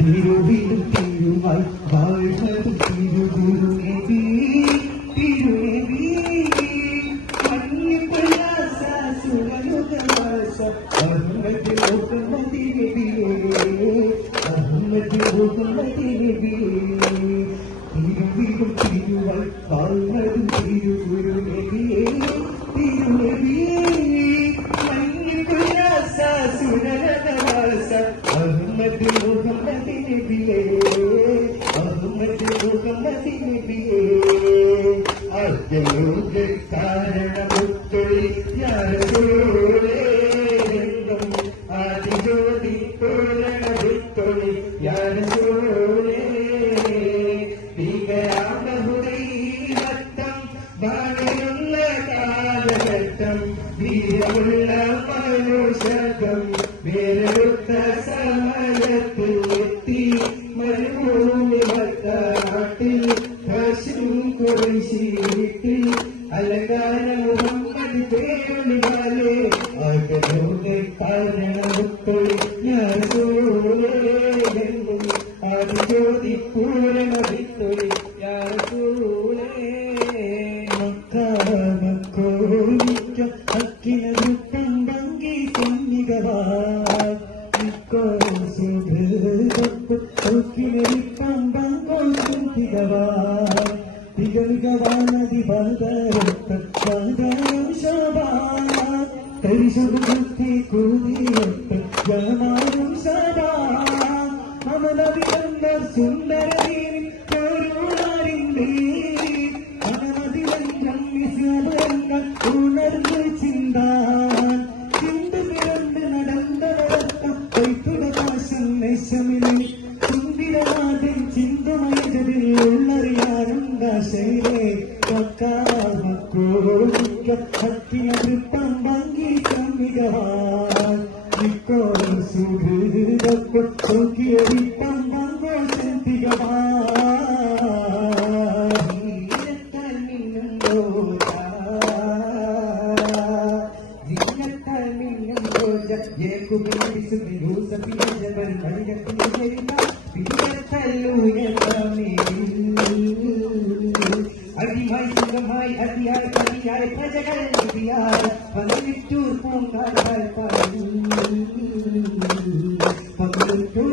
തിരുവിലും തിരുവായി വാഴ്ന്നതും തിരുഗുരുനബി തിരുനബി മഞ്ഞുപ്രയാസ സുരനുഗവാസ അഹമ്മദ് മുഹമ്മദ് നബിയേ അഹമ്മദ് മുഹമ്മദ് നബിയേ തിരുവിലും തിരുവായി വാഴ്ന്നതും തിരുഗുരുനബിയേ തിരുനബിയേ മഞ്ഞുപ്രയാസ സുരനുഗവാസ അഹമ്മദ് മുഹമ്മദ് നബിയേ അഹമ്മദ് മുഹമ്മദ് നബിയേ അദ്യലോക കാരണമുത്തൊളി യാ റസൂലേ എന്നും ആദിജ്യോതി പൂരണമുത്തൊളി യാ റസൂലേ ഭീകരാമഹുദൈവത്തം ഭാവിയുള്ള കാലഘട്ടം വീരമുള്ള മനുഷ്യത്വം വേറെടുത്ത സമയത്തിൽ എത്തി മരുഭൂമി നാട്ടിൽ ഹശിം ഖുറൈശീട്ടിൽ അലങ്കാര മുഹമ്മദ് പേരുളിവാലേ ആകലോക കാരണമുത്തൊളി യാ റസൂലേ എന്നും ആദിജ്യോതി പൂരണമുത്തൊളി യാ റസൂലേ മക്കോലിക്ക ഹക്കിനരുത്തം ഭംഗി സന്നികവാൻ നിക്കോ സുഹൃതപ്പു ഹക്കിനരിപ്പം ഭംഗോ സുന്തികവാൻ തികൽഗവാനതി ബദരത്ത ബദരം ശോഭാൻ കരിശുദ്ധി കൂതിയത്ത ജമാനും സദാൻ മമനവിതന്ദർ സുന്ദരദീനി കരുണാരിന്ദീ അനവധിവഞ്ചം നിസ്യമരങ്ങൾ ഉണർന്നു ചിന്താൻ ചിന്തു പിറന്ന് നടന്നവരത്തം വൈത്തുടപാശം നശമിനി സുന്ദരനാഥൻ ചിന്തുമയതിൽ ഉള്ളറിയാനുണ്ടാശയിലെ മക്കാമക്കോലിക്ക ഹത്തിനൃത്തം ഭംഗി സമ്മികവാൻ നിക്കോ സുഹൃതപ്പു നോക്കിയരിപ്പം ഭംഗോ സന്തികവാൻ അടിമായി സുഖമായി അതിയായി പതിയായി പ്രജകൾ നിധിയായി പതിനെട്ടൂർ പൂങ്കാറ്റാൽ പതിനെട്ടൂർ